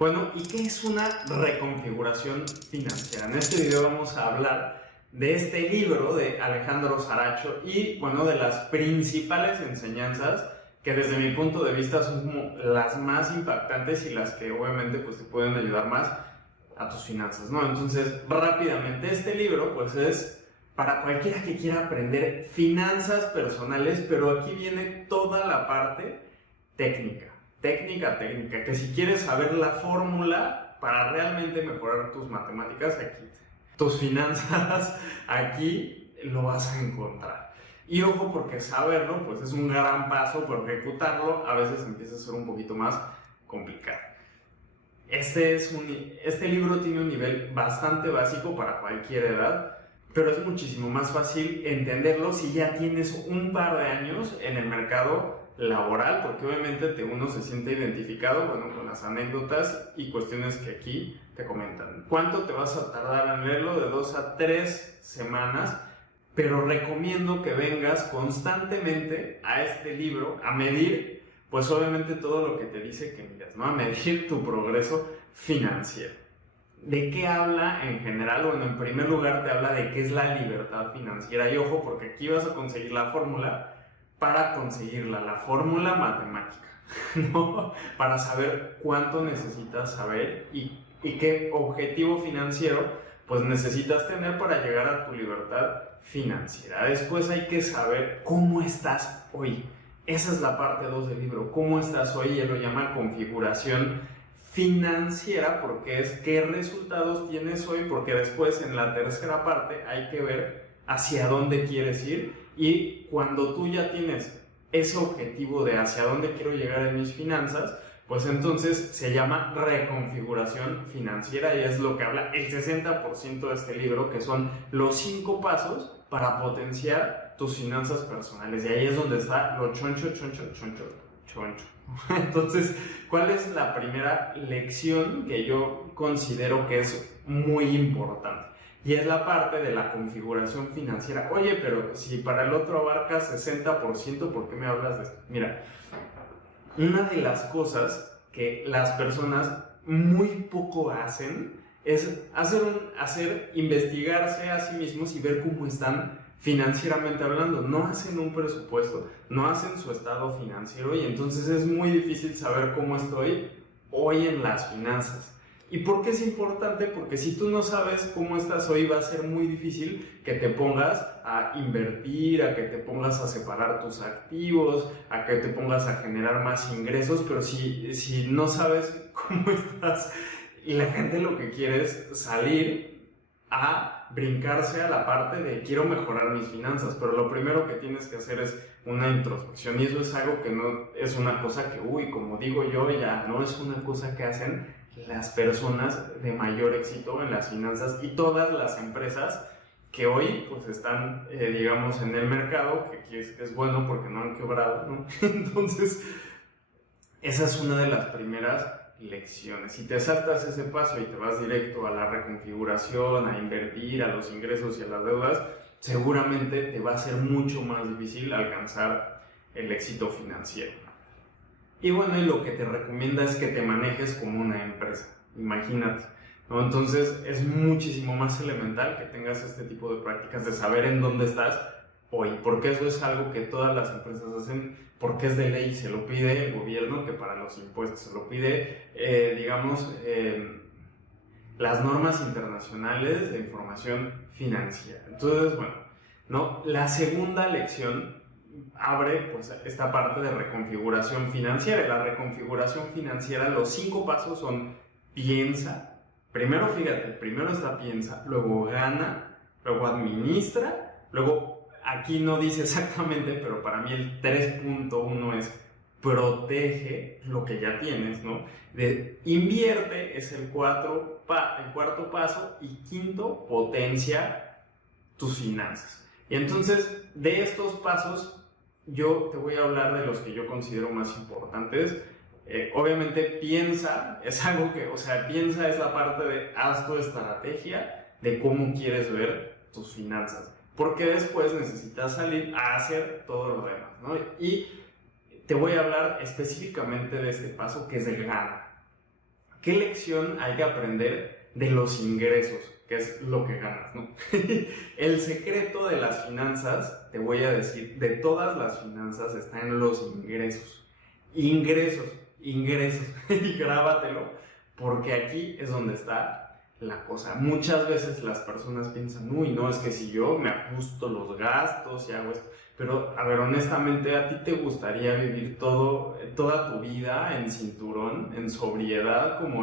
Bueno, ¿y qué es una reconfiguración financiera? En este video vamos a hablar de este libro de Alejandro Saracho y, bueno, de las principales enseñanzas que desde mi punto de vista son como las más impactantes y las que obviamente pues te pueden ayudar más a tus finanzas, ¿no? Entonces, rápidamente, este libro pues es para cualquiera que quiera aprender finanzas personales, pero aquí viene toda la parte técnica, que si quieres saber la fórmula para realmente mejorar tus matemáticas, aquí, tus finanzas, aquí lo vas a encontrar. Y ojo, porque saberlo pues es un gran paso, pero ejecutarlo a veces empieza a ser un poquito más complicado. Este libro tiene un nivel bastante básico para cualquier edad, pero es muchísimo más fácil entenderlo si ya tienes un par de años en el mercado laboral, porque obviamente uno se siente identificado, bueno, con las anécdotas y cuestiones que aquí te comentan. ¿Cuánto te vas a tardar en leerlo? De 2 a 3 semanas, pero recomiendo que vengas constantemente a este libro a medir, pues obviamente todo lo que te dice que miras, ¿no? A medir tu progreso financiero. ¿De qué habla en general? Bueno, en primer lugar te habla de qué es la libertad financiera. Y ojo, porque aquí vas a conseguir la fórmula para conseguirla, la fórmula matemática, ¿no? Para saber cuánto necesitas saber y qué objetivo financiero pues necesitas tener para llegar a tu libertad financiera. Después hay que saber cómo estás hoy. Esa es la parte 2 del libro, cómo estás hoy. Él lo llama configuración financiera, porque es qué resultados tienes hoy, porque después en la tercera parte hay que ver hacia dónde quieres ir, y cuando tú ya tienes ese objetivo de hacia dónde quiero llegar en mis finanzas, pues entonces se llama reconfiguración financiera, y es lo que habla el 60% de este libro, que son los 5 pasos para potenciar tus finanzas personales. Y ahí es donde está lo choncho. Entonces, ¿cuál es la primera lección que yo considero que es muy importante? Y es la parte de la configuración financiera. Oye, pero si para el otro abarca 60%, ¿por qué me hablas de esto? Mira, una de las que las personas muy poco hacen es investigarse a sí mismos y ver cómo están financieramente hablando. No hacen un presupuesto, no hacen su estado financiero, y entonces es muy difícil saber cómo estoy hoy en las finanzas. ¿Y por qué es importante? Porque si tú no sabes cómo estás hoy, va a ser muy difícil que te pongas a invertir, a que te pongas a separar tus activos, a que te pongas a generar más ingresos. Pero si no sabes cómo estás, y la gente lo que quiere es salir a brincarse a la parte de quiero mejorar mis finanzas, pero lo primero que tienes que hacer es una introspección, y eso es algo que no es una cosa que, como digo yo, ya no es una cosa que hacen las personas de mayor éxito en las finanzas y todas las empresas que hoy pues están, digamos, en el mercado, que aquí es bueno porque no han quebrado, ¿no? Entonces, esa es una de las primeras lecciones. Si te saltas ese paso y te vas directo a la reconfiguración, a invertir, a los ingresos y a las deudas, seguramente te va a ser mucho más difícil alcanzar el éxito financiero. Y bueno, y lo que te recomienda es que te manejes como una empresa, imagínate, ¿no? Entonces es muchísimo más elemental que tengas este tipo de prácticas de saber en dónde estás hoy, porque eso es algo que todas las empresas hacen, porque es de ley, se lo pide el gobierno, que para los impuestos se lo pide, las normas internacionales de información financiera. Entonces, bueno, ¿no? La segunda lección abre pues esta parte de reconfiguración financiera. La reconfiguración financiera, los 5 pasos son: piensa, primero está piensa, luego gana, luego administra, luego aquí no dice exactamente, pero para mí el 3.1 es protege lo que ya tienes, ¿no? Invierte es el cuarto paso, y quinto, potencia tus finanzas. Y entonces, de estos pasos, yo te voy a hablar de los que yo considero más importantes. Obviamente, piensa es algo que, piensa es la parte de haz tu estrategia de cómo quieres ver tus finanzas, porque después necesitas salir a hacer todo lo demás, ¿no? Y te voy a hablar específicamente de este paso, que es el gana. ¿qué lección hay que aprender de los ingresos? Que es lo que ganas, ¿no? El secreto de las finanzas, te voy a decir, de todas las finanzas está en los ingresos. Ingresos, ingresos. Y grábatelo, porque aquí es donde está la cosa. Muchas veces las personas piensan, uy, no, es que si yo me ajusto los gastos y hago esto. Pero, a ver, honestamente, ¿a ti te gustaría vivir toda tu vida en cinturón, en sobriedad, como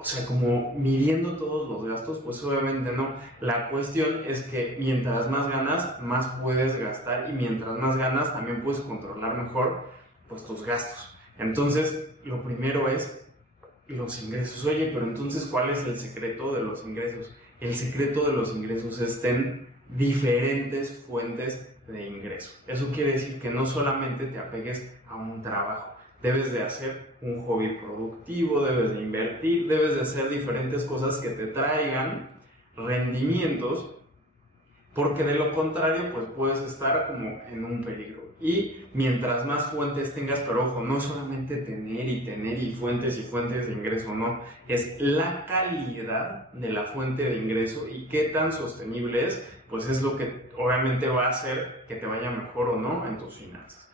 o sea, como midiendo todos los gastos? Pues obviamente no. La cuestión es que mientras más ganas, más puedes gastar, y mientras más ganas, también puedes controlar mejor, pues, tus gastos. Entonces, lo primero es los ingresos. Oye, pero entonces, ¿cuál es el secreto de los ingresos? El secreto de los ingresos es tener diferentes fuentes de ingreso. Eso quiere decir que no solamente te apegues a un trabajo. Debes de hacer un hobby productivo, debes de invertir, debes de hacer diferentes cosas que te traigan rendimientos, porque de lo contrario, pues puedes estar como en un peligro. Y mientras más fuentes tengas, pero ojo, no solamente tener y fuentes de ingreso, no, es la calidad de la fuente de ingreso y qué tan sostenible es, pues es lo que obviamente va a hacer que te vaya mejor o no en tus finanzas.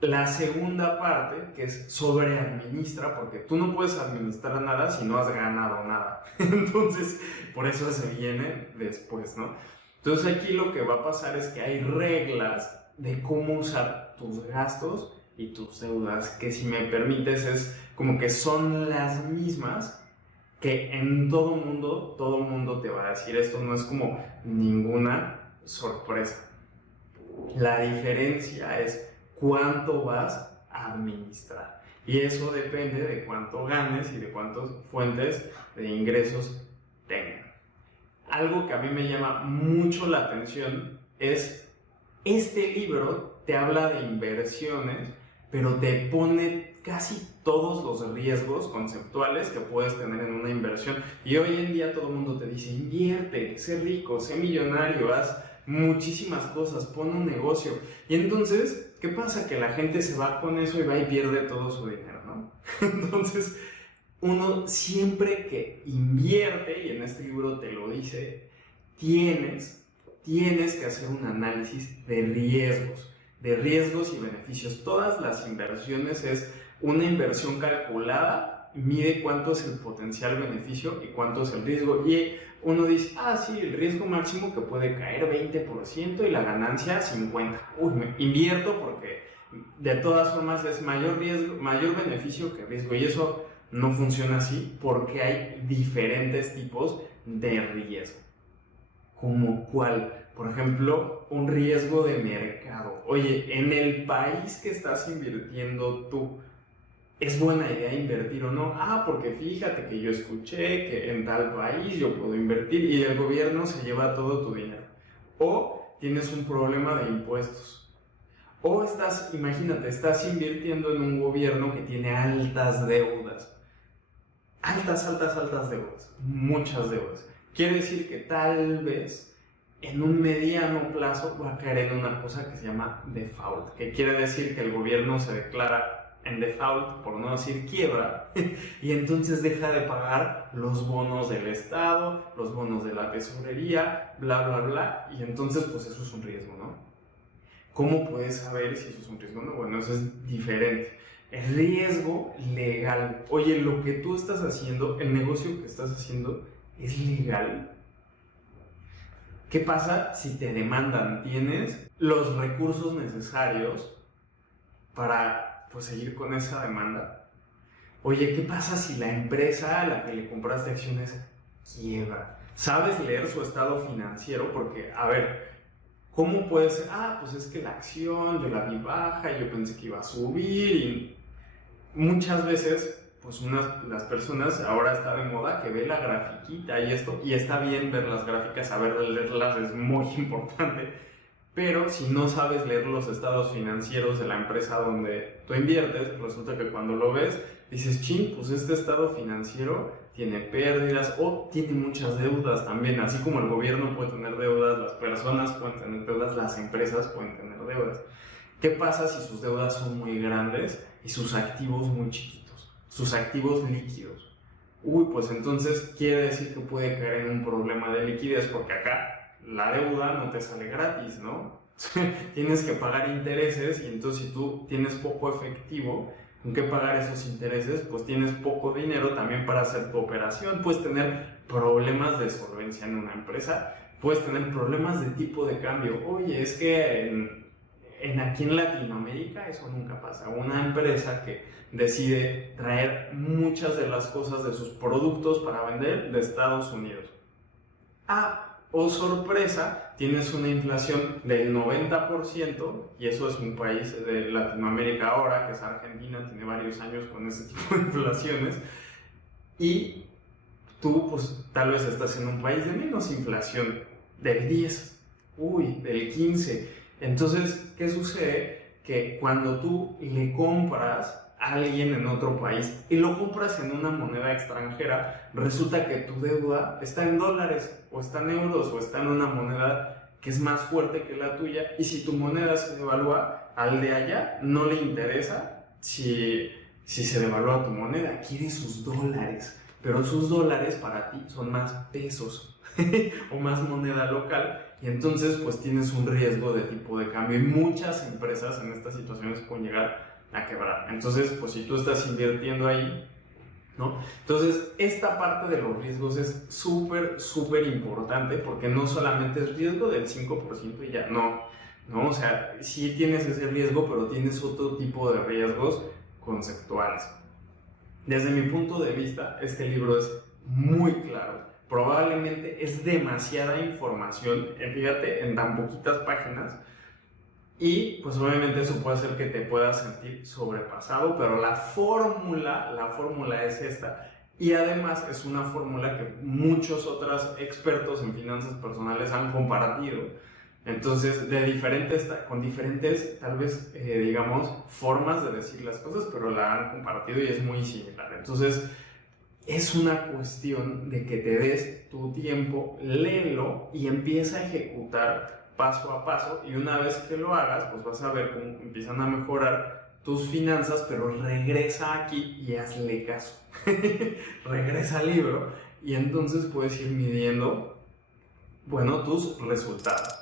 La segunda parte, que es sobreadministra, porque tú no puedes administrar nada si no has ganado nada. Entonces, por eso se viene después, ¿no? Entonces aquí lo que va a pasar es que hay reglas de cómo usar tus gastos y tus deudas, que si me permites es como que son las mismas que en todo mundo te va a decir. Esto no es como ninguna sorpresa. La diferencia es cuánto vas a administrar, y eso depende de cuánto ganes y de cuántas fuentes de ingresos tengas. Algo que a mí me llama mucho la atención es este libro te habla de inversiones, pero te pone casi todos los riesgos conceptuales que puedes tener en una inversión. Y hoy en día todo el mundo te dice, invierte, sé rico, sé millonario, haz muchísimas cosas, pon un negocio. Y entonces, ¿qué pasa? Que la gente se va con eso y va y pierde todo su dinero, ¿no? Entonces, uno siempre que invierte, y en este libro te lo dice, tienes que hacer un análisis de riesgos y beneficios. Todas las inversiones es una inversión calculada, mide cuánto es el potencial beneficio y cuánto es el riesgo. Y uno dice, sí, el riesgo máximo que puede caer 20% y la ganancia 50%. Uy, me invierto porque de todas formas es mayor beneficio que riesgo. Y eso no funciona así, porque hay diferentes tipos de riesgo. ¿Como cuál? Por ejemplo, un riesgo de mercado. Oye, en el país que estás invirtiendo tú, ¿es buena idea invertir o no? Porque fíjate que yo escuché que en tal país yo puedo invertir y el gobierno se lleva todo tu dinero. O tienes un problema de impuestos. O imagínate, estás invirtiendo en un gobierno que tiene altas deudas. Altas deudas. Muchas deudas. Quiere decir que tal vez en un mediano plazo va a caer en una cosa que se llama default, que quiere decir que el gobierno se declara en default, por no decir quiebra, y entonces deja de pagar los bonos del Estado, los bonos de la tesorería, bla, bla, bla, y entonces pues eso es un riesgo, ¿no? ¿Cómo puedes saber si eso es un riesgo? No, bueno, eso es diferente. El riesgo legal. Oye, lo que tú estás haciendo, el negocio que estás haciendo, ¿es legal? ¿Qué pasa si te demandan? ¿Tienes los recursos necesarios para seguir con esa demanda? Oye, ¿qué pasa si la empresa a la que le compraste acciones quiebra? ¿Sabes leer su estado financiero? Porque, a ver, ¿cómo puede ser? Pues es que la acción, yo la vi baja y yo pensé que iba a subir, y muchas veces pues las personas, ahora está de moda que ve la grafiquita y esto, y está bien ver las gráficas, saber leerlas es muy importante, pero si no sabes leer los estados financieros de la empresa donde tú inviertes, resulta que cuando lo ves, dices, chin, pues este estado financiero tiene pérdidas o tiene muchas deudas también, así como el gobierno puede tener deudas, las personas pueden tener deudas, las empresas pueden tener deudas. ¿Qué pasa si sus deudas son muy grandes y sus activos muy chiquitos? sus activos líquidos. Uy, pues entonces quiere decir que puede caer en un problema de liquidez, porque acá la deuda no te sale gratis, ¿no? Tienes que pagar intereses, y entonces si tú tienes poco efectivo con qué pagar esos intereses, pues tienes poco dinero también para hacer tu operación. Puedes tener problemas de solvencia en una empresa, puedes tener problemas de tipo de cambio. Oye, es que aquí en Latinoamérica eso nunca pasa. Una empresa que decide traer muchas de las cosas de sus productos para vender de Estados Unidos. Oh sorpresa, tienes una inflación del 90%, y eso es un país de Latinoamérica ahora, que es Argentina, tiene varios años con ese tipo de inflaciones, y tú pues tal vez estás en un país de menos inflación, del 10, del 15. Entonces, ¿qué sucede? Que cuando tú le compras a alguien en otro país y lo compras en una moneda extranjera, resulta que tu deuda está en dólares, o está en euros, o está en una moneda que es más fuerte que la tuya, y si tu moneda se devalúa, al de allá no le interesa si se devalúa tu moneda, quiere sus dólares, pero sus dólares para ti son más pesos o más moneda local, y entonces pues tienes un riesgo de tipo de cambio, y muchas empresas en estas situaciones pueden llegar a quebrar. Entonces, pues si tú estás invirtiendo ahí, ¿no? Entonces, esta parte de los riesgos es súper importante, porque no solamente es riesgo del 5% y ya, no, o sea, sí tienes ese riesgo, pero tienes otro tipo de riesgos conceptuales. Desde mi punto de vista, este libro es muy claro. Probablemente es demasiada información, fíjate, en tan poquitas páginas, y pues obviamente eso puede hacer que te puedas sentir sobrepasado, pero la fórmula es esta, y además es una fórmula que muchos otros expertos en finanzas personales han compartido. Entonces, con diferentes, tal vez, digamos, formas de decir las cosas, pero la han compartido y es muy similar. Entonces, es una cuestión de que te des tu tiempo, léelo y empieza a ejecutar paso a paso, y una vez que lo hagas, pues vas a ver cómo empiezan a mejorar tus finanzas, pero regresa aquí y hazle caso. Regresa al libro, y entonces puedes ir midiendo, bueno, tus resultados.